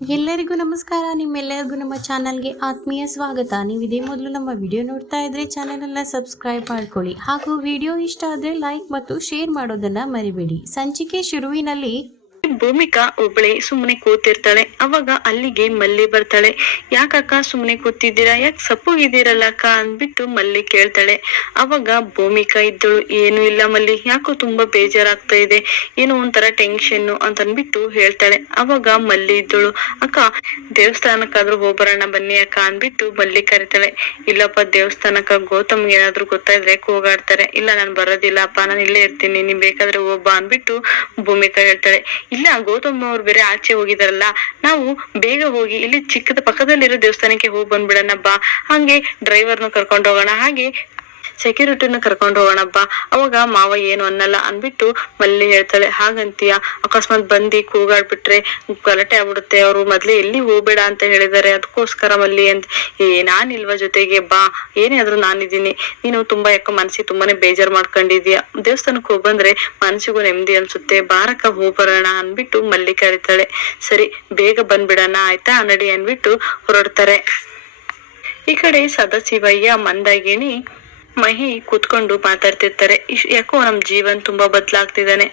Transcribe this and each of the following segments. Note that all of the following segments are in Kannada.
ಎಲ್ಲರಿಗೂ ನಮಸ್ಕಾರ. ನಿಮ್ಮೆಲ್ಲರಿಗೂ ನಮ್ಮ ಚಾನಲ್ಗೆ ಆತ್ಮೀಯ ಸ್ವಾಗತ. ನೀವು ಇದೇ ಮೊದಲು ನಮ್ಮ ವಿಡಿಯೋ ನೋಡ್ತಾ ಇದ್ರೆ ಚಾನಲನ್ನು ಸಬ್ಸ್ಕ್ರೈಬ್ ಮಾಡ್ಕೊಳ್ಳಿ. ಹಾಗೂ ವಿಡಿಯೋ ಇಷ್ಟ ಆದರೆ ಲೈಕ್ ಮತ್ತು ಶೇರ್ ಮಾಡೋದನ್ನ ಮರಿಬೇಡಿ. ಸಂಚಿಕೆ ಶುರುವಿನಲ್ಲಿ ಭೂಮಿಕಾ ಒಬ್ಬಳೆ ಸುಮ್ಮನೆ ಕೂತಿರ್ತಾಳೆ. ಅವಾಗ ಅಲ್ಲಿಗೆ ಮಲ್ಲಿ ಬರ್ತಾಳೆ. ಯಾಕಕ್ಕ ಸುಮ್ಮನೆ ಕೂತಿದ್ದೀರಾ, ಯಾಕೆ ಸಪ್ಪಗಿದ್ದೀರಲ್ಲ ಅಕ್ಕ ಅಂದ್ಬಿಟ್ಟು ಮಲ್ಲಿ ಕೇಳ್ತಾಳೆ. ಅವಾಗ ಭೂಮಿಕಾ ಇದ್ದಳು, ಏನು ಇಲ್ಲ ಮಲ್ಲಿ, ಯಾಕೋ ತುಂಬಾ ಬೇಜಾರಾಗ್ತಾ ಇದೆ, ಏನೋ ಒಂಥರ ಟೆನ್ಷನ್ ಅಂತ ಅನ್ಬಿಟ್ಟು ಹೇಳ್ತಾಳೆ. ಅವಾಗ ಮಲ್ಲಿ ಇದ್ದಳು, ಅಕ್ಕ ದೇವಸ್ಥಾನಕ್ಕಾದ್ರೂ ಹೋಗ್ಬರೋಣ ಬನ್ನಿ ಅಕ್ಕ ಅಂದ್ಬಿಟ್ಟು ಮಲ್ಲಿ ಕರಿತಾಳೆ. ಇಲ್ಲಪ್ಪ ದೇವಸ್ಥಾನಕ್ಕ ಗೌತಮ್ಗೆ ಏನಾದ್ರು ಗೊತ್ತಾದ್ರೆ ಕೂಗಾಡ್ತಾರೆ, ಇಲ್ಲ ನಾನು ಬರೋದಿಲ್ಲಪ್ಪ, ನಾನು ಇಲ್ಲೇ ಇರ್ತೀನಿ, ನೀನ್ ಬೇಕಾದ್ರೆ ಹೋಗ್ಬಾ ಅಂದ್ಬಿಟ್ಟು ಭೂಮಿಕಾ ಹೇಳ್ತಾಳೆ. ಇಲ್ಲ ಗೌತಮ್ ಅವ್ರು ಬೇರೆ ಆಚೆ ಹೋಗಿದಾರಲ್ಲ, ನಾವು ಬೇಗ ಹೋಗಿ ಇಲ್ಲಿ ಚಿಕ್ಕದ ಪಕ್ಕದಲ್ಲಿರೋ ದೇವಸ್ಥಾನಕ್ಕೆ ಹೋಗಿ ಬಂದ್ಬಿಡೋಣ ಬಾ, ಹಂಗೆ ಡ್ರೈವರ್ನು ಕರ್ಕೊಂಡು ಹೋಗೋಣ, ಹಾಗೆ ಸೆಕ್ಯೂರಿಟಿನ ಕರ್ಕೊಂಡು ಹೋಗೋಣ ಬಾ, ಅವಾಗ ಮಾವ ಏನು ಅನ್ನಲ್ಲ ಅನ್ಬಿಟ್ಟು ಮಲ್ಲಿ ಹೇಳ್ತಾಳೆ. ಹಾಗಂತೀಯ, ಅಕಸ್ಮಾತ್ ಬಂದಿ ಕೂಗಾಡ್ಬಿಟ್ರೆ ಗಲಾಟೆ ಆಗ್ಬಿಡುತ್ತೆ, ಅವ್ರು ಮೊದ್ಲೇ ಎಲ್ಲಿ ಹೋಗ್ಬೇಡ ಅಂತ ಹೇಳಿದಾರೆ, ಅದಕ್ಕೋಸ್ಕರ ಮಲ್ಲಿ ಅಂತ. ನಾನಿಲ್ವಾ ಜೊತೆಗೆ ಬಾ, ಏನೇ ಆದ್ರೂ ನಾನಿದ್ದೀನಿ, ನೀನು ತುಂಬಾ ಯಾಕೋ ಮನ್ಸಿಗೆ ತುಂಬಾನೇ ಬೇಜಾರ್ ಮಾಡ್ಕೊಂಡಿದ್ಯಾ, ದೇವಸ್ಥಾನಕ್ಕೆ ಹೋಗ್ ಬಂದ್ರೆ ಮನ್ಸಿಗೂ ನೆಮ್ಮದಿ ಅನ್ಸುತ್ತೆ, ಬಾರಕ್ಕ ಹೋಗ್ಬರೋಣ ಅನ್ಬಿಟ್ಟು ಮಲ್ಲಿ ಕರಿತಾಳೆ. ಸರಿ ಬೇಗ ಬಂದ್ಬಿಡೋಣ ಆಯ್ತಾ, ನಡಿ ಅನ್ಬಿಟ್ಟು ಹೊರಡ್ತಾರೆ. ಈ ಕಡೆ ಸದಾಶಿವಯ್ಯ, ಮಂದಾಗಿಣಿ, ಮಹಿ ಕೂತ್ಕೊಂಡು ಮಾತಾಡ್ತಿರ್ತಾರೆ. ಯಾಕೋ ನಮ್ ಜೀವನ್ ತುಂಬಾ ಬದ್ಲಾಗ್ತಿದ್ದಾನೆ,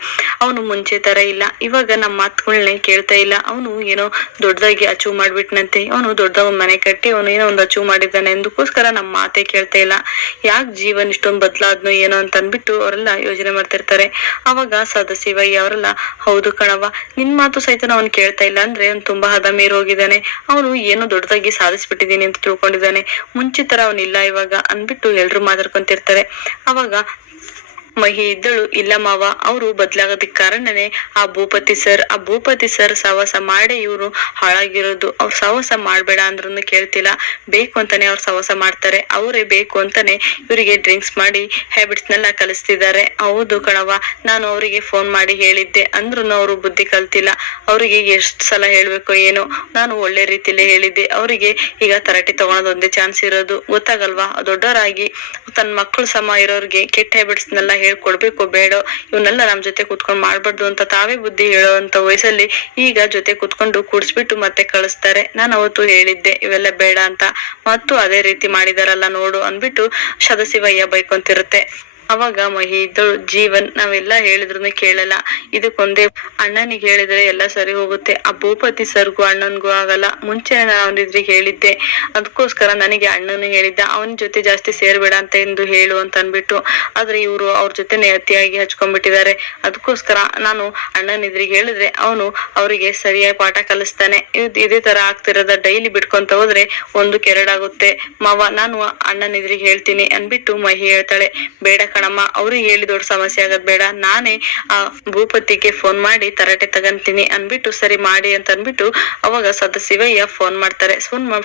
ಅವನು ಮುಂಚೆ ತರ ಇಲ್ಲ, ಇವಾಗ ನಮ್ ಮಾತುಗಳನ್ನೇ ಕೇಳ್ತಾ ಇಲ್ಲ, ಅವನು ಏನೋ ದೊಡ್ಡದಾಗಿ ಅಚೀವ್ ಮಾಡ್ಬಿಟ್ನಂತೆ, ಅವನು ದೊಡ್ಡ ಒಂದ್ ಮನೆ ಕಟ್ಟಿ ಅವನು ಏನೋ ಒಂದು ಅಚೀವ್ ಮಾಡಿದ್ದಾನೆ, ಅದಕ್ಕೋಸ್ಕರ ನಮ್ ಮಾತೇ ಕೇಳ್ತಾ ಇಲ್ಲ, ಯಾಕೆ ಜೀವನ್ ಇಷ್ಟೊಂದು ಬದ್ಲಾದ್ನು ಏನೋ ಅಂತ ಅನ್ಬಿಟ್ಟು ಅವರೆಲ್ಲ ಯೋಚನೆ ಮಾಡ್ತಿರ್ತಾರೆ. ಅವಾಗ ಸದಾಶಿವಯ್ಯ ಅವರೆಲ್ಲ, ಹೌದು ಕಣವ, ನಿನ್ ಮಾತು ಸಹಿತ ಅವ್ನು ಕೇಳ್ತಾ ಇಲ್ಲ ಅಂದ್ರೆ ಅವ್ನು ತುಂಬಾ ಹದ ಮೀರಿ ಹೋಗಿದ್ದಾನೆ, ಅವನು ಏನೋ ದೊಡ್ಡದಾಗಿ ಸಾಧಿಸ್ಬಿಟ್ಟಿದೀನಿ ಅಂತ ತಿಳ್ಕೊಂಡಿದ್ದಾನೆ, ಮುಂಚೆ ತರ ಅವನಿಲ್ಲ ಇವಾಗ ಅನ್ಬಿಟ್ಟು ಎಲ್ರು ಮಾತಾಡ್ಕೊಂತಿರ್ತಾರೆ. ಅವಾಗ ಮಹಿ ಇದ್ದಳು, ಇಲ್ಲ ಮಾವ, ಅವರು ಬದ್ಲಾಗೋದಕ್ ಕಾರಣನೇ ಆ ಭೂಪತಿ ಸರ್ ಸಹವಾಸ ಮಾಡಿ ಇವ್ರು ಹಾಳಾಗಿರೋದು, ಅವ್ರ ಸಹವಾಸ ಮಾಡ್ಬೇಡ ಅಂದ್ರೂ ಕೇಳ್ತಿಲ್ಲ, ಬೇಕು ಅಂತಾನೆ ಅವ್ರ ಸಹವಾಸ ಮಾಡ್ತಾರೆ, ಅವರೇ ಬೇಕು ಅಂತಾನೆ ಇವರಿಗೆ ಡ್ರಿಂಕ್ಸ್ ಮಾಡಿ ಹ್ಯಾಬಿಟ್ಸ್ ನೆಲ್ಲ ಕಲಿಸ್ತಿದ್ದಾರೆ. ಹೌದು ಕಣವ, ನಾನು ಅವರಿಗೆ ಫೋನ್ ಮಾಡಿ ಹೇಳಿದ್ದೆ, ಅಂದ್ರೂ ಅವರು ಬುದ್ಧಿ ಕಲ್ತಿಲ್ಲ, ಅವರಿಗೆ ಎಷ್ಟ್ ಸಲ ಹೇಳ್ಬೇಕು ಏನೋ, ನಾನು ಒಳ್ಳೆ ರೀತಿಲೇ ಹೇಳಿದ್ದೆ, ಅವರಿಗೆ ಈಗ ತರಟಿ ತಗೊಳೋದ್ ಒಂದೇ ಚಾನ್ಸ್ ಇರೋದು, ಗೊತ್ತಾಗಲ್ವಾ, ದೊಡ್ಡವರಾಗಿ ತನ್ನ ಮಕ್ಕಳು ಸಮ ಇರೋರ್ಗೆ ಕೆಟ್ಟ ಹ್ಯಾಬಿಟ್ಸ್ ನೆಲ್ಲ ಹೇಳ್ಕೊಡ್ಬೇಕು ಬೇಡೋ, ಇವನ್ನೆಲ್ಲ ನಮ್ ಜೊತೆ ಕುತ್ಕೊಂಡ್ ಮಾಡ್ಬಾರ್ದು ಅಂತ ತಾವೇ ಬುದ್ಧಿ ಹೇಳೋಂತ ವಯಸ್ಸಲ್ಲಿ ಈಗ ಜೊತೆ ಕುತ್ಕೊಂಡು ಕೂಡ್ಸ್ಬಿಟ್ಟು ಮತ್ತೆ ಕಳಿಸ್ತಾರೆ. ನಾನು ಅವತ್ತು ಹೇಳಿದ್ದೆ ಇವೆಲ್ಲ ಬೇಡ ಅಂತ, ಮತ್ತು ಅದೇ ರೀತಿ ಮಾಡಿದಾರಲ್ಲ ನೋಡು ಅನ್ಬಿಟ್ಟು ಸದಾಶಿವಯ್ಯ ಬೈಕೊಂತಿರುತ್ತೆ. ಅವಾಗ ಮಹಿ ಇದ್ದಳು, ಜೀವನ್ ನಾವೆಲ್ಲ ಹೇಳಿದ್ರು ಕೇಳಲ್ಲ, ಇದಕ್ಕೊಂದೇ ಅಣ್ಣನಿಗೆ ಹೇಳಿದ್ರೆ ಎಲ್ಲ ಸರಿ ಹೋಗುತ್ತೆ, ಆ ಭೂಪತಿ ಸರ್ಗೂ ಅಣ್ಣನ್ಗೂ ಆಗಲ್ಲ, ಮುಂಚೆ ನಾನು ಅವನಿದ್ರಿಗೆ ಹೇಳಿದ್ದೆ, ಅದಕ್ಕೋಸ್ಕರ ನನಗೆ ಅಣ್ಣನು ಹೇಳಿದ್ದ ಅವನ ಜೊತೆ ಜಾಸ್ತಿ ಸೇರ್ಬೇಡ ಅಂತ ಎಂದು ಹೇಳು ಅಂತ ಅನ್ಬಿಟ್ಟು, ಆದ್ರೆ ಇವ್ರು ಅವ್ರ ಜೊತೆನೆ ಅತಿಯಾಗಿ ಹಚ್ಕೊಂಡ್ಬಿಟ್ಟಿದ್ದಾರೆ, ಅದಕ್ಕೋಸ್ಕರ ನಾನು ಅಣ್ಣನಿದ್ರಿಗೆ ಹೇಳಿದ್ರೆ ಅವನು ಅವರಿಗೆ ಸರಿಯಾಗಿ ಪಾಠ ಕಲಿಸ್ತಾನೆ, ಇದೇ ತರ ಆಗ್ತಿರೋದ ಡೈಲಿ ಬಿಟ್ಕೊಂತ ಹೋದ್ರೆ ಒಂದು ಕೆರಡಾಗುತ್ತೆ ಮಾವ, ನಾನು ಅಣ್ಣನಿದ್ರಿಗೆ ಹೇಳ್ತೀನಿ ಅನ್ಬಿಟ್ಟು ಮಹಿ ಹೇಳ್ತಾಳೆ. ಬೇಡ ಕಣಮ್ಮ, ಅವ್ರಿಗೆ ಹೇಳಿ ದೊಡ್ಡ ಸಮಸ್ಯೆ ಆಗದ್ ಬೇಡ, ನಾನೇ ಆ ಭೂಪತಿಗೆ ಫೋನ್ ಮಾಡಿ ತರಾಟೆ ತಗಂತೀನಿ ಅನ್ಬಿಟ್ಟು ಸರಿ ಮಾಡಿ ಅಂತ ಅನ್ಬಿಟ್ಟು ಅವಾಗ ಸದಾಶಿವಯ್ಯ ಫೋನ್ ಮಾಡ್ತಾರೆ.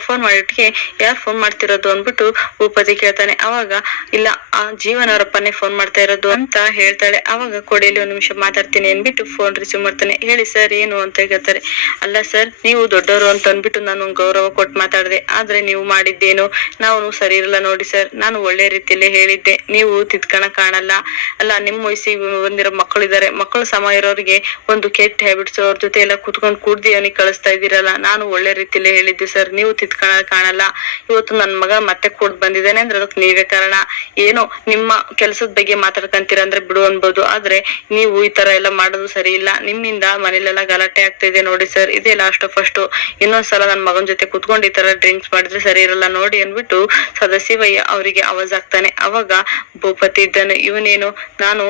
ಫೋನ್ ಮಾಡಿಟ್ಗೆ ಯಾರು ಫೋನ್ ಮಾಡ್ತಿರೋದು ಅನ್ಬಿಟ್ಟು ಭೂಪತಿ ಕೇಳ್ತಾನೆ. ಅವಾಗ ಇಲ್ಲ ಆ ಜೀವನ್ ಅವರಪ್ಪನೇ ಫೋನ್ ಮಾಡ್ತಾ ಇರೋದು ಅಂತ ಹೇಳ್ತಾಳೆ. ಅವಾಗ ಕೊಡಲಿ ಒಂದ್ ನಿಮಿಷ ಮಾತಾಡ್ತೀನಿ ಅನ್ಬಿಟ್ಟು ಫೋನ್ ರಿಸೀವ್ ಮಾಡ್ತಾನೆ. ಹೇಳಿ ಸರ್ ಏನು ಅಂತ ಹೇಳ್ತಾರೆ. ಅಲ್ಲ ಸರ್, ನೀವು ದೊಡ್ಡವರು ಅಂತ ಅನ್ಬಿಟ್ಟು ನಾನು ಗೌರವ ಕೊಟ್ಟು ಮಾತಾಡ್ದೆ, ಆದ್ರೆ ನೀವು ಮಾಡಿದ್ದೇನು ನಾವು ಸರಿ ಇರಲ್ಲ ನೋಡಿ ಸರ್, ನಾನು ಒಳ್ಳೆ ರೀತಿಯಲ್ಲೇ ಹೇಳಿದ್ದೆ, ನೀವು ತಿದ್ಕಣ ಕಾಣಲ್ಲ, ಅಲ್ಲ ನಿಮ್ಮ ವಯಸ್ಸಿಗೆ ಬಂದಿರೋ ಮಕ್ಕಳಿದ್ದಾರೆ, ಮಕ್ಕಳು ಸಮ ಇರೋರಿಗೆ ಒಂದು ಕೆಟ್ಟ ಹ್ಯಾಬಿಟ್ಸ್ ಅವ್ರ ಜೊತೆ ಎಲ್ಲ ಕುತ್ಕೊಂಡು ಕುಡ್ದಿ ಅವನಿಗೆ ಕಳಿಸ್ತಾ ಇದ್ದೀರಲ್ಲ, ನಾನು ಒಳ್ಳೆ ರೀತಿಲೇ ಹೇಳಿದ್ದೆ ಸರ್, ನೀವು ತಿದ್ಕಣ ಕಾಣಲ್ಲ, ಇವತ್ತು ನನ್ ಮಗ ಮತ್ತೆ ಕೂಡ್ ಬಂದಿದ್ದಾನೆ ಅಂದ್ರೆ ಅದಕ್ಕೆ ನೀವೇ ಕಾರಣ, ಏನೋ ನಿಮ್ಮ ಕೆಲ್ಸದ ಬಗ್ಗೆ ಮಾತಾಡ್ಕಂತೀರ ಅಂದ್ರೆ ಬಿಡು ಅನ್ಬೋದು, ಆದ್ರೆ ನೀವು ಈ ತರ ಎಲ್ಲ ಮಾಡೋದು ಸರಿ ಇಲ್ಲ, ನಿಮ್ಮಿಂದ ಮನೇಲೆಲ್ಲ ಗಲಾಟೆ ಆಗ್ತಾ ಇದೆ ನೋಡಿ ಸರ್, ಇದೇ ಲಾಸ್ಟ್ ಫಸ್ಟ್, ಇನ್ನೊಂದ್ಸಲ ನನ್ ಮಗನ್ ಜೊತೆ ಕುತ್ಕೊಂಡು ಈ ತರ ಡ್ರಿಂಕ್ಸ್ ಮಾಡಿದ್ರೆ ಸರಿ ಇರಲ್ಲ ನೋಡಿ ಅನ್ಬಿಟ್ಟು ಸದಾಶಿವಯ್ಯ ಅವರಿಗೆ ಆವಾಜ್ ಆಗ್ತಾನೆ. ಅವಾಗ ಭೂಪತಿ ಇದ್ದಾನೆ, ಇವನೇನು ನಾನು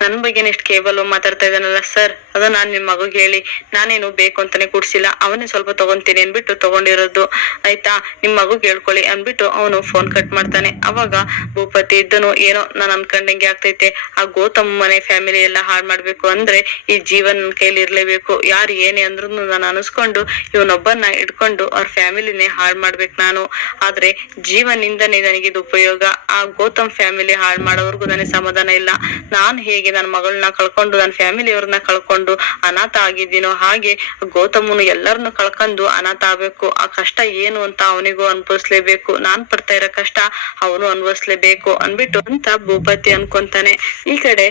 ನನ್ ಬಗ್ಗೆನೇ ಇಷ್ಟು ಕೇವಲ ಮಾತಾಡ್ತಾ ಇದ್ದಾನಲ್ಲ ಸರ್, ಅದು ನಾನ್ ನಿಮ್ ಮಗುಗೆ ಹೇಳಿ ನಾನೇನು ಬೇಕು ಅಂತಾನೆ ಕೂಡ್ಸಿಲ್ಲ, ಅವನೇ ಸ್ವಲ್ಪ ತಗೊಂತೀನಿ ಅನ್ಬಿಟ್ಟು ತಗೊಂಡಿರೋದು, ಆಯ್ತಾ, ನಿಮ್ ಮಗುಗ್ ಹೇಳ್ಕೊಳ್ಳಿ ಅನ್ಬಿಟ್ಟು ಅವನು ಫೋನ್ ಕಟ್ ಮಾಡ್ತಾನೆ. ಅವಾಗ ಭೂಪತಿ ಇದ್ದನು, ಏನೋ ನಾನ್ ಅನ್ಕೊಂಡಂಗೆ ಆಗ್ತೈತೆ, ಆ ಗೌತಮ್ ಮನೆ ಫ್ಯಾಮಿಲಿ ಎಲ್ಲ ಹಾಳ್ ಮಾಡ್ಬೇಕು ಅಂದ್ರೆ ಈ ಜೀವನ್ ಕೈಲಿ ಇರ್ಲೇಬೇಕು, ಯಾರು ಏನೇ ಅಂದ್ರು ನಾನು ಅನಿಸ್ಕೊಂಡು ಇವನೊಬ್ಬನ್ನ ಇಟ್ಕೊಂಡು ಅವ್ರ ಫ್ಯಾಮಿಲಿನೇ ಹಾಳ್ ಮಾಡ್ಬೇಕು ನಾನು, ಆದ್ರೆ ಜೀವನಿಂದನೇ ನನಗಿದು ಉಪಯೋಗ, ಆ ಗೌತಮ್ ಫ್ಯಾಮಿಲಿ ಹಾಳ್ ಮಾಡೋವರ್ಗು ನನಗೆ ಸಮಾಧಾನ ಇಲ್ಲ, ನಾನ್ ಹೇಗೆ ನನ್ನ ಮಗಳನ್ನ ಕಳ್ಕೊಂಡು ನನ್ನ ಫ್ಯಾಮಿಲಿ ಅವ್ರನ್ನ ಕಳ್ಕೊಂಡು ಅನಾಥ ಆಗಿದ್ದೀನೋ ಹಾಗೆ ಗೌತಮನು ಎಲ್ಲರನ್ನು ಕಳ್ಕೊಂಡು ಅನಾಥ ಆಗ್ಬೇಕು, ಆ ಕಷ್ಟ ಏನು ಅಂತ ಅವನಿಗೂ ಅನ್ಭವಿಸ್ಲೇಬೇಕು, ನಾನ್ ಪಡ್ತಾ ಇರೋ ಕಷ್ಟ ಅವನು ಅನ್ಭವಿಸ್ಲೇಬೇಕು ಅನ್ಬಿಟ್ಟು ಅಂತ ಭೂಪತಿ ಅನ್ಕೊಂತಾನೆ. ಈ ಕಡೆ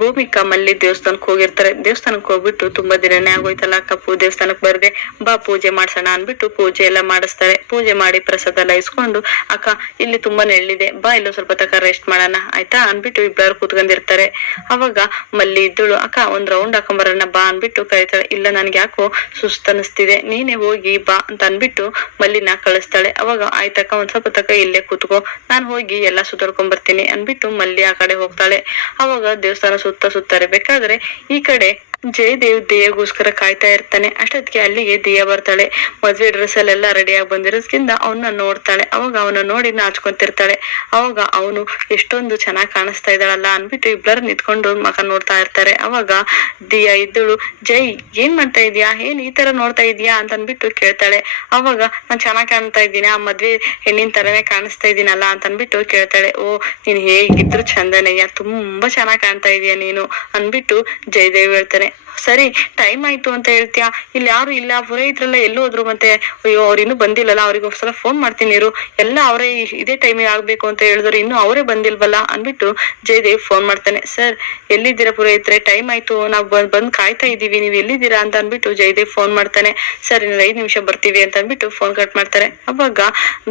ಭೂಮಿಕಾ ಮಲ್ಲಿ ದೇವಸ್ಥಾನಕ್ಕೆ ಹೋಗಿರ್ತಾರೆ. ದೇವಸ್ಥಾನಕ್ಕೆ ಹೋಗ್ಬಿಟ್ಟು ತುಂಬಾ ದಿನನೇ ಆಗೋಯ್ತಲ್ಲ ಅಕ್ಕ ದೇವಸ್ಥಾನಕ್ ಬರ್ದೆ, ಬಾ ಪೂಜೆ ಮಾಡ್ಸೋಣ ಅನ್ಬಿಟ್ಟು ಪೂಜೆ ಎಲ್ಲ ಮಾಡಿಸ್ತಾರೆ. ಪೂಜೆ ಮಾಡಿ ಪ್ರಸಾದ ಎಲ್ಲ ಇಸ್ಕೊಂಡು, ಅಕ್ಕ ಇಲ್ಲಿ ತುಂಬಾ ನೆಳ್ಳಿದೆ, ಬಾ ಇಲ್ಲೋ ಸ್ವಲ್ಪ ತಕ ರೆಸ್ಟ್ ಮಾಡೋಣ ಆಯ್ತಾ ಅನ್ಬಿಟ್ಟು ಇಬ್ಬರು ಕೂತ್ಕೊಂಡಿರ್ತಾರೆ. ಅವಾಗ ಮಲ್ಲಿ ಇದ್ದಳು, ಅಕ್ಕ ಒಂದ್ ರೌಂಡ್ ಹಾಕೊಂಬರೋಣ ಬಾ ಅನ್ಬಿಟ್ಟು ಕರೀತಾಳೆ. ಇಲ್ಲ ನನ್ಗೆ ಯಾಕೋ ಸುಸ್ತ್ ಅನಿಸ್ತಿದೆ, ನೀನೇ ಹೋಗಿ ಬಾ ಅಂತ ಅನ್ಬಿಟ್ಟು ಮಲ್ಲಿನ ಕಳಿಸ್ತಾಳೆ. ಅವಾಗ ಆಯ್ತಕ್ಕ ಒಂದ್ ಸ್ವಲ್ಪ ತಕ ಇಲ್ಲೇ ಕೂತ್ಕೋ, ನಾನ್ ಹೋಗಿ ಎಲ್ಲಾ ಸುತ್ತಾಡ್ಕೊಂಡ್ ಬರ್ತೀನಿ ಅನ್ಬಿಟ್ಟು ಮಲ್ಲಿ ಆ ಕಡೆ ಹೋಗ್ತಾಳೆ. ಅವಾಗ ದೇವಸ್ಥಾನ ಸುತ್ತ ಇರ್ಬೇಕಾದ್ರೆ ಈ ಕಡೆ ಜಯದೇವ್ ದಿಯಾಗೋಸ್ಕರ ಕಾಯ್ತಾ ಇರ್ತಾನೆ. ಅಷ್ಟೊತ್ತಿಗೆ ಅಲ್ಲಿಗೆ ದಿಯಾ ಬರ್ತಾಳೆ. ಮದ್ವೆ ಡ್ರೆಸ್ ಅಲ್ಲೆಲ್ಲ ರೆಡಿ ಆಗಿ ಬಂದಿರೋದ್ರಿಂದ ಅವನ್ನ ನೋಡ್ತಾಳೆ. ಅವಾಗ ಅವನ ನೋಡಿ ನಾಚ್ಕೊಂತಿರ್ತಾಳೆ. ಅವಾಗ ಅವನು ಎಷ್ಟೊಂದು ಚೆನ್ನಾಗಿ ಕಾಣಿಸ್ತಾ ಇದ್ದಾಳಲ್ಲ ಅನ್ಬಿಟ್ಟು ಇಬ್ಬರು ನಿಂತ್ಕೊಂಡು ಮಗ ನೋಡ್ತಾ ಇರ್ತಾರೆ. ಅವಾಗ ದಿಯಾ ಇದ್ದಳು, ಜೈ ಏನ್ ಮಾಡ್ತಾ ಇದೀಯಾ, ಏನ್ ಈ ತರ ನೋಡ್ತಾ ಇದೀಯಾ ಅಂತ ಅನ್ಬಿಟ್ಟು ಕೇಳ್ತಾಳೆ. ಅವಾಗ ನಾನ್ ಚೆನ್ನಾಗ್ ಕಾಣ್ತಾ ಇದ್ದೀನಿ, ಆ ಮದ್ವೆ ಹೆಣ್ಣಿನ ತರನೇ ಕಾಣಿಸ್ತಾ ಇದೀನಲ್ಲ ಅಂತ ಅನ್ಬಿಟ್ಟು ಕೇಳ್ತಾಳೆ. ಓ ನೀನ್ ಹೇಗಿದ್ರು ಚಂದನಯ್ಯ, ತುಂಬಾ ಚೆನ್ನಾಗ್ ಕಾಣ್ತಾ ಇದೀಯ ನೀನು ಅನ್ಬಿಟ್ಟು ಜಯದೇವ್ ಹೇಳ್ತಾನೆ. ಸರಿ ಟೈಮ್ ಆಯ್ತು ಅಂತ ಹೇಳ್ತೀಯಾ, ಇಲ್ಲಿ ಯಾರು ಇಲ್ಲ, ಪುರೋಹಿತರೆಲ್ಲ ಎಲ್ಲೂ ಹೋದ್ರು, ಮತ್ತೆ ಅಯ್ಯೋ ಅವ್ರು ಇನ್ನೂ ಬಂದಿಲ್ಲಲ್ಲ, ಅವ್ರಿಗೆ ಒಂದ್ಸಲ ಫೋನ್ ಮಾಡ್ತೀನಿ ಇರು, ಎಲ್ಲ ಅವರೇ ಇದೇ ಟೈಮಿಗೆ ಆಗ್ಬೇಕು ಅಂತ ಹೇಳಿದ್ರು, ಇನ್ನು ಅವರೇ ಬಂದಿಲ್ವಲ್ಲ ಅನ್ಬಿಟ್ಟು ಜಯದೇವ್ ಫೋನ್ ಮಾಡ್ತಾನೆ. ಸರ್ ಎಲ್ಲಿದ್ದೀರಾ ಪುರೋಹಿತ್ರೆ, ಟೈಮ್ ಆಯ್ತು, ನಾವ್ ಬಂದ್ ಕಾಯ್ತಾ ಇದೀವಿ, ನೀವ್ ಎಲ್ಲಿದ್ದೀರಾ ಅಂತ ಅನ್ಬಿಟ್ಟು ಜಯದೇವ್ ಫೋನ್ ಮಾಡ್ತಾನೆ. ಸರ್ ಇನ್ನೊಂದ್ 5 ನಿಮಿಷ ಬರ್ತೀವಿ ಅಂತ ಅನ್ಬಿಟ್ಟು ಫೋನ್ ಕಟ್ ಮಾಡ್ತಾರೆ. ಅವಾಗ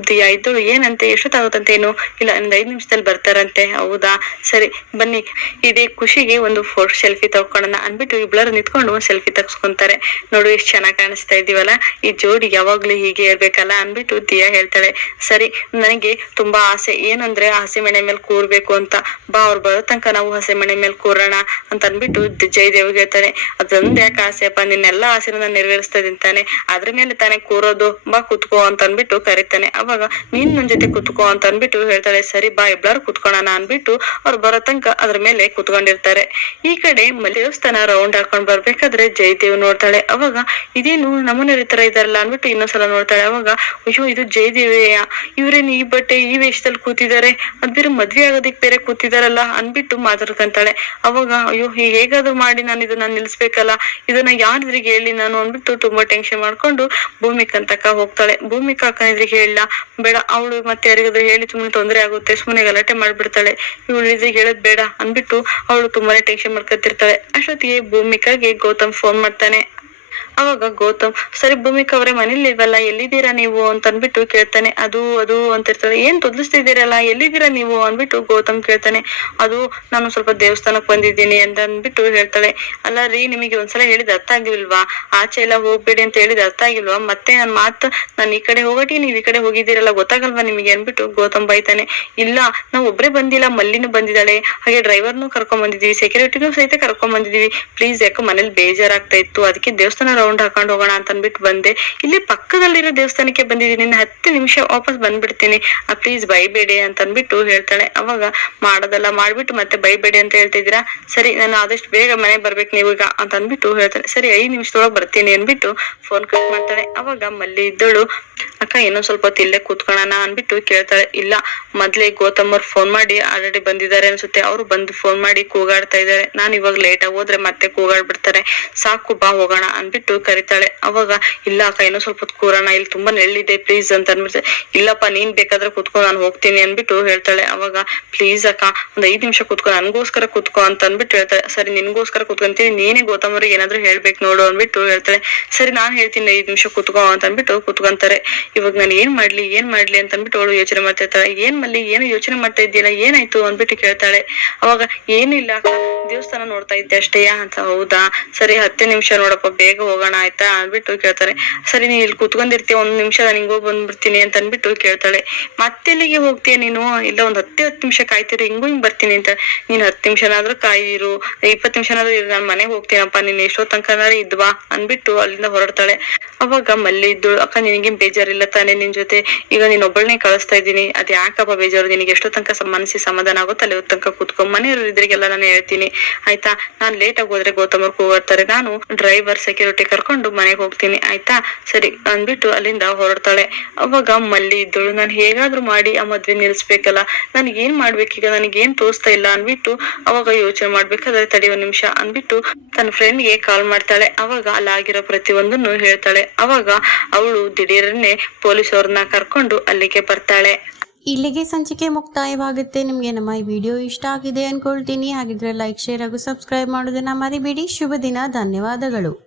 ದಿಯಾ ಇದ್ದಳು, ಏನಂತೆ ಎಷ್ಟೊತ್ತಾಗುತ್ತಂತೆ, ಏನು ಇಲ್ಲ ಒಂದ್ 5 ನಿಮಿಷದಲ್ಲಿ ಬರ್ತಾರಂತೆ. ಹೌದಾ ಸರಿ ಬನ್ನಿ, ಇದೇ ಖುಷಿಗೆ ಒಂದು ಫೋಟೋ ಸೆಲ್ಫಿ ತಗೊಳ್ಳೋಣ ಅನ್ಬಿಟ್ಟು ಇಬ್ಬರು ನಿಂತ್ಕೊಂಡು ಒಂದ್ ಸೆಲ್ಫಿ ತಗ್ಸ್ಕೊಂತಾರೆ. ನೋಡು ಎಷ್ಟ್ ಚೆನ್ನಾಗ್ ಕಾಣಿಸ್ತಾ ಇದೀವಲ್ಲ, ಈ ಜೋಡಿ ಯಾವಾಗ್ಲೂ ಹೀಗೆ ಇರ್ಬೇಕಲ್ಲ ಅನ್ಬಿಟ್ಟು ದಿಯಾ ಹೇಳ್ತಾಳೆ. ಸರಿ ನನಗೆ ತುಂಬಾ ಆಸೆ, ಏನಂದ್ರೆ ಹಸಿ ಮನೆ ಮೇಲೆ ಕೂರ್ಬೇಕು ಅಂತ, ಬಾ ಅವ್ರು ಬರೋ ತನಕ ನಾವು ಹಸಿ ಮನೆ ಮೇಲೆ ಕೂರೋಣ ಅಂತ ಅನ್ಬಿಟ್ಟು ಜಯದೇವ್ ಹೇಳ್ತಾನೆ. ಅದೊಂದ್ ಯಾಕೆ ಆಸೆ ಅಪ್ಪ, ನಿನ್ನೆಲ್ಲಾ ಆಸೆನ ನಾನು ನೆರವೇರಿಸ್ತಾ ಇದೀನಿ ತಾನೆ, ಅದ್ರ ಮೇಲೆ ತಾನೇ ಕೂರೋದು, ಬಾ ಕುತ್ಕೋ ಅಂತ ಅನ್ಬಿಟ್ಟು ಕರೀತಾನೆ. ಅವಾಗ ನೀನ್ ನನ್ ಜೊತೆ ಕುತ್ಕೋ ಅಂತ ಅನ್ಬಿಟ್ಟು ಹೇಳ್ತಾಳೆ. ಸರಿ ಬಾ ಇಬ್ಬರು ಕುತ್ಕೊಳ್ಳೋಣ ಅನ್ಬಿಟ್ಟು ಅವ್ರು ಬರೋ ತನಕ ಅದ್ರ ಮೇಲೆ ಕುತ್ಕೊಂಡಿರ್ತಾರೆ. ಈ ಕಡೆ ದೇವಸ್ಥಾನ ರೌಂಡ್ ಹಾಕೊಂಡ್ ಬರ್ಬೇಕಾದ್ರೆ ಜಯದೇವ್ ನೋಡ್ತಾಳೆ. ಅವಾಗ ಇದೇನು ನಮ್ಮನೆಯವ್ರ ತರ ಇದಾರಲ್ಲ ಅನ್ಬಿಟ್ಟು ಇನ್ನೊಂದ್ಸಲ ನೋಡ್ತಾಳೆ. ಅವಾಗ ಅಯ್ಯೋ ಇದು ಜಯದೇವಿಯ, ಇವ್ರೇನು ಈ ಬಟ್ಟೆ ಈ ವೇಷದಲ್ಲಿ ಕೂತಿದ್ದಾರೆ, ಅದ್ ಬೇರೆ ಮದ್ವೆ ಆಗೋದಿಕ್ ಬೇರೆ ಕೂತಿದಾರಲ್ಲ ಅನ್ಬಿಟ್ಟು ಮಾತಾಡ್ಕೊಂತಾಳೆ. ಅವಾಗ ಅಯ್ಯೋ ಹೇಗಾದ್ರು ಮಾಡಿ ನಾನು ಇದನ್ನ ನಿಲ್ಸ್ಬೇಕಲ್ಲ, ಇದನ್ನ ಯಾರಿದ್ರಿಗೆ ಹೇಳಿ ನಾನು ಅನ್ಬಿಟ್ಟು ತುಂಬಾ ಟೆನ್ಷನ್ ಮಾಡ್ಕೊಂಡು ಭೂಮಿಕಾ ಅಂತಕ ಹೋಗ್ತಾಳೆ. ಭೂಮಿಕಾ ಅಕ್ಕ ಇದ್ರಿಗೆ ಹೇಳ ಬೇಡ, ಅವಳು ಮತ್ತೆ ಯಾರಿಗಾದ್ರು ಹೇಳಿ ಸುಮ್ಮನೆ ತೊಂದರೆ ಆಗುತ್ತೆ, ಸುಮ್ಮನೆ ಗಲಾಟೆ ಮಾಡ್ಬಿಡ್ತಾಳೆ, ಇವಳು ಇದ್ರಿಗೆ ಹೇಳದ್ ಬೇಡ ಅನ್ಬಿಟ್ಟು ಅವಳು ತುಂಬಾನೇ ಟೆನ್ಷನ್ ಮಾಡ್ಕೊತಿರ್ತಾಳೆ. ಅಷ್ಟೊತ್ತಿಗೆ ಭೂಮಿಕಾಗೆ ಗೌತಮ್ ಫೋನ್ ಮಾಡ್ತಾನೆ. ಅವಾಗ ಗೌತಮ್, ಸರಿ ಭೂಮಿಕಾ ಅವರೇ ಮನೇಲಿ ಇಲ್ವಲ್ಲ, ಎಲ್ಲಿದ್ದೀರಾ ನೀವು ಅಂತ ಅನ್ಬಿಟ್ಟು ಕೇಳ್ತಾನೆ. ಅದು ಅಂತಿರ್ತಾಳೆ. ಏನ್ ತೊದಲಿಸ್ತಿದ್ದೀರಲ್ಲ, ಎಲ್ಲಿದ್ದೀರಾ ನೀವು ಅನ್ಬಿಟ್ಟು ಗೌತಮ್ ಕೇಳ್ತಾನೆ. ಅದು ನಾನು ಸ್ವಲ್ಪ ದೇವಸ್ಥಾನಕ್ ಬಂದಿದ್ದೀನಿ ಅಂತ ಅನ್ಬಿಟ್ಟು ಹೇಳ್ತಾಳೆ. ಅಲ್ಲ ರೀ, ನಿಮಗೆ ಒಂದ್ಸಲ ಹೇಳಿದ್ ಅರ್ಥ ಆಗಿಲ್ವಾ, ಆಚೆ ಎಲ್ಲ ಹೋಗ್ಬೇಡಿ ಅಂತ ಹೇಳಿದ್ ಅರ್ಥ ಆಗಿಲ್ವಾ, ಮತ್ತೆ ನನ್ ಮಾತು ನಾನು ಈ ಕಡೆ ಹೋಗಟಿ ನೀವ್ ಈ ಕಡೆ ಹೋಗಿದ್ದೀರಲ್ಲ, ಗೊತ್ತಾಗಲ್ವಾ ನಿಮಗೆ ಅನ್ಬಿಟ್ಟು ಗೌತಮ್ ಬೈತಾನೆ. ಇಲ್ಲ ನಾವ್ ಒಬ್ರೇ ಬಂದಿಲ್ಲ, ಮಲ್ಲಿನೂ ಬಂದಿದ್ದಾಳೆ, ಹಾಗೆ ಡ್ರೈವರ್ನು ಕರ್ಕೊಂಡ್ ಬಂದಿದೀವಿ, ಸೆಕ್ಯೂರಿಟಿನೂ ಸಹಿತ ಕರ್ಕೊಂಡ್ ಬಂದಿದೀವಿ, ಪ್ಲೀಸ್ ಯಾಕೋ ಮನೇಲಿ ಬೇಜಾರಾಗ್ತಾ ಇತ್ತು, ಅದಕ್ಕೆ ದೇವಸ್ಥಾನ ರೌಂಡ್ ಹಾಕೊಂಡ್ ಹೋಗೋಣ ಅಂತ ಅನ್ಬಿಟ್ಟು ಬಂದೆ, ಇಲ್ಲಿ ಪಕ್ಕದಲ್ಲಿರೋ ದೇವಸ್ಥಾನಕ್ಕೆ ಬಂದಿದ್ದೀನಿ, 10 ನಿಮಿಷ ವಾಪಸ್ ಬಂದ್ಬಿಡ್ತೀನಿ, ಪ್ಲೀಸ್ ಬೈಬೇಡಿ ಅಂತ ಅನ್ಬಿಟ್ಟು ಹೇಳ್ತಾಳೆ. ಅವಾಗ ಮಾಡೋದೆಲ್ಲ ಮಾಡ್ಬಿಟ್ಟು ಮತ್ತೆ ಬೈಬೇಡಿ ಅಂತ ಹೇಳ್ತಿದ್ದೀರಾ, ಸರಿ ನಾನು ಆದಷ್ಟು ಬೇಗ ಮನೆಗೆ ಬರ್ಬೇಕು ನೀವು ಈಗ ಅಂತ ಅನ್ಬಿಟ್ಟು ಹೇಳ್ತಾಳೆ. ಸರಿ 5 ನಿಮಿಷದೊಳಗೆ ಬರ್ತೀನಿ ಅನ್ಬಿಟ್ಟು ಫೋನ್ ಕಟ್ ಮಾಡ್ತಾಳೆ. ಅವಾಗ ಮಲ್ಲಿ ಇದ್ದಳು, ಅಕ್ಕ ಇನ್ನೊಂದ್ ಸ್ವಲ್ಪ ಹೊತ್ತು ಇಲ್ಲೇ ಕೂತ್ಕೊಳ್ಳೋಣ ಅನ್ಬಿಟ್ಟು ಕೇಳ್ತಾಳೆ. ಇಲ್ಲ ಮೊದ್ಲೇ ಗೌತಮ್ ಅವ್ರು ಫೋನ್ ಮಾಡಿ ಆಲ್ರೆಡಿ ಬಂದಿದ್ದಾರೆ ಅನ್ಸುತ್ತೆ, ಅವ್ರು ಬಂದು ಫೋನ್ ಮಾಡಿ ಕೂಗಾಡ್ತಾ ಇದ್ದಾರೆ, ನಾನ್ ಇವಾಗ ಲೇಟ್ ಆಗಿ ಹೋದ್ರೆ ಮತ್ತೆ ಕೂಗಾಡ್ಬಿಡ್ತಾರೆ, ಸಾಕು ಬಾ ಹೋಗೋಣ ಅನ್ಬಿಟ್ಟು ಕರಿತಾಳೆ. ಅವಾಗ ಇಲ್ಲ ಅಕ್ಕ ಇನ್ನೂ ಸ್ವಲ್ಪ ಹೊತ್ತು ಕೂರೋಣ, ಇಲ್ಲಿ ತುಂಬಾ ನೆಳ್ಳಿದೆ ಪ್ಲೀಸ್ ಅಂತ ಅನ್ಬಿಡ್ತಾರೆ. ಇಲ್ಲಪ್ಪ ನೀನ್ ಬೇಕಾದ್ರೆ ಕುತ್ಕೋ, ನಾನು ಹೋಗ್ತೀನಿ ಅನ್ಬಿಟ್ಟು ಹೇಳ್ತಾಳೆ. ಅವಾಗ ಪ್ಲೀಸ್ ಅಕ್ಕ ಒಂದ್ 5 ನಿಮಿಷ ಕುತ್ಕೋ, ನನ್ಗೋಸ್ಕರ ಕುತ್ಕೋ ಅಂತ ಅನ್ಬಿಟ್ಟು ಹೇಳ್ತಾಳೆ. ಸರಿ ನಿನ್ಗೋಸ್ಕರ ಕುತ್ಕೊಂತೀನಿ, ನೀನೇ ಗೌತಮ್ ಅವ್ರಿಗೆ ಏನಾದ್ರು ಹೇಳ್ಬೇಕು ನೋಡು ಅನ್ಬಿಟ್ಟು ಹೇಳ್ತಾಳೆ. ಸರಿ ನಾನ್ ಹೇಳ್ತೀನಿ 5 ನಿಮಿಷ ಕುತ್ಕೋ ಅಂತ ಅನ್ಬಿಟ್ಟು ಕುತ್ಕೊಂತಾರೆ. ಇವಾಗ ನಾನು ಏನ್ ಮಾಡ್ಲಿ ಅಂತ ಅನ್ಬಿಟ್ಟು ಅವಳು ಯೋಚನೆ ಮಾಡ್ತಾ ಇರ್ತಾಳೆ. ಏನ್ ಮಲ್ಲಿ ಏನು ಯೋಚನೆ ಮಾಡ್ತಾ ಇದ್ದೀಯಲ್ಲ, ಏನಾಯ್ತು ಅನ್ಬಿಟ್ಟು ಕೇಳ್ತಾಳೆ. ಅವಾಗ ಏನಿಲ್ಲ ಅಕ್ಕ, ದೇವಸ್ಥಾನ ನೋಡ್ತಾ ಇದ್ದೆ ಅಷ್ಟೇಯಾ ಅಂತ. ಹೌದಾ ಸರಿ 10 ನಿಮಿಷ ನೋಡಪ್ಪ, ಬೇಗ ಹೋಗೋಣ ಆಯ್ತಾ ಅನ್ಬಿಟ್ಟು ಕೇಳ್ತಾರೆ. ಸರಿ ನೀನ್ ಇಲ್ಲಿ ಕುತ್ಕೊಂಡಿರ್ತೀಯ, 1 ನಿಮಿಷ ನಾನು ಹಿಂಗ್ ಹೋಗಿ ಬಂದ್ಬಿಡ್ತೀನಿ ಅಂತ ಅನ್ಬಿಟ್ಟು ಕೇಳ್ತಾಳೆ. ಮತ್ತೆಲ್ಲಿಗೆ ಹೋಗ್ತೀಯ ನೀನು, ಇಲ್ಲ ಒಂದ್ 10 ನಿಮಿಷ ಕಾಯ್ತೀರಿ, ಹಿಂಗ್ ಬರ್ತೀನಿ ಅಂತ. ನೀನ್ 10 ನಿಮಿಷನಾದ್ರೂ ಕಾಯಿರು, 20 ನಿಮಿಷನಾದ್ರೂ ಇರು, ನಾನ್ ಮನೆಗೆ ಹೋಗ್ತೀನಪ್ಪ, ನೀನ್ ಎಷ್ಟೋ ತನಕನಾದ್ರೂ ಇದ್ವಾ ಅನ್ಬಿಟ್ಟು ಅಲ್ಲಿಂದ ಹೊರಡ್ತಾಳೆ. ಅವಾಗ ಮಲ್ಲಿ ಇದ್ದಳು, ಅಕ್ಕ ನಿನಗೇನ್ ಬೇಜಾರಿಲ್ಲ ತಾನೇ ನಿನ್ ಜೊತೆ, ಈಗ ನೀನ್ ಒಬ್ಬಳನ್ನೇ ಕಳಿಸ್ತಾ ಇದ್ದೀನಿ, ಅದ್ ಯಾಕಪ್ಪ ಬೇಜಾರು, ನಿನಗೆ ಎಷ್ಟೋ ತನಕ ಮನಸ್ಸಿಗೆ ಸಮಾಧಾನ ಆಗುತ್ತೆ ಅಲ್ಲಿ ಹೊತ್ತು ತನಕ ಕುತ್ಕೊಂಡ್ ಮನೆಯವ್ರು ಇದ್ರಿಗೆಲ್ಲ ನಾನು ಹೇಳ್ತೀನಿ ಆಯ್ತಾ, ನಾನ್ ಲೇಟ್ ಆಗಿ ಹೋದ್ರೆ ಗೌತಮ್ ಅವ್ರು ಕೂಗಾಡ್ತಾರೆ, ನಾನು ಡ್ರೈವರ್ ಸೆಕ್ಯೂರಿಟಿ ಕರ್ಕೊಂಡು ಮನೆಗೆ ಹೋಗ್ತೀನಿ ಆಯ್ತಾ, ಸರಿ ಅಂದ್ಬಿಟ್ಟು ಅಲ್ಲಿಂದ ಹೊರಡ್ತಾಳೆ. ಅವಾಗ ಮಲ್ಲಿ ಇದ್ದಳು, ನಾನು ಹೇಗಾದ್ರೂ ಮಾಡಿ ಆ ಮದ್ವೆ ನಿಲ್ಸ್ಬೇಕಲ್ಲ, ನನ್ಗೆ ಏನ್ ಮಾಡ್ಬೇಕೀಗ, ನನಗೇನ್ ತೋರಿಸ್ತಾ ಇಲ್ಲ ಅನ್ಬಿಟ್ಟು ಅವಾಗ ಯೋಚನೆ ಮಾಡ್ಬೇಕಾದ್ರೆ ತಡಿ 1 ನಿಮಿಷ ಅನ್ಬಿಟ್ಟು ತನ್ನ ಫ್ರೆಂಡ್ಗೆ ಕಾಲ್ ಮಾಡ್ತಾಳೆ. ಅವಾಗ ಅಲ್ಲಾಗಿರೋ ಪ್ರತಿಯೊಂದನ್ನು ಹೇಳ್ತಾಳೆ. ಅವಾಗ ಅವಳು ದಿಢೀರನ್ನೇ ಪೊಲೀಸ್ ಅವ್ರನ್ನ ಕರ್ಕೊಂಡು ಅಲ್ಲಿಗೆ ಬರ್ತಾಳೆ. ಇಲ್ಲಿಗೆ ಸಂಚಿಕೆ ಮುಕ್ತಾಯವಾಗುತ್ತೆ. ನಿಮಗೆ ನಮ್ಮ ಈ ವಿಡಿಯೋ ಇಷ್ಟ ಆಗಿದೆ ಅಂದ್ಕೊಳ್ತೀನಿ. ಹಾಗಿದ್ರೆ ಲೈಕ್, ಶೇರ್ ಹಾಗೂ ಸಬ್ಸ್ಕ್ರೈಬ್ ಮಾಡೋದನ್ನ ಮರಿಬೇಡಿ. ಶುಭ ದಿನ. ಧನ್ಯವಾದಗಳು.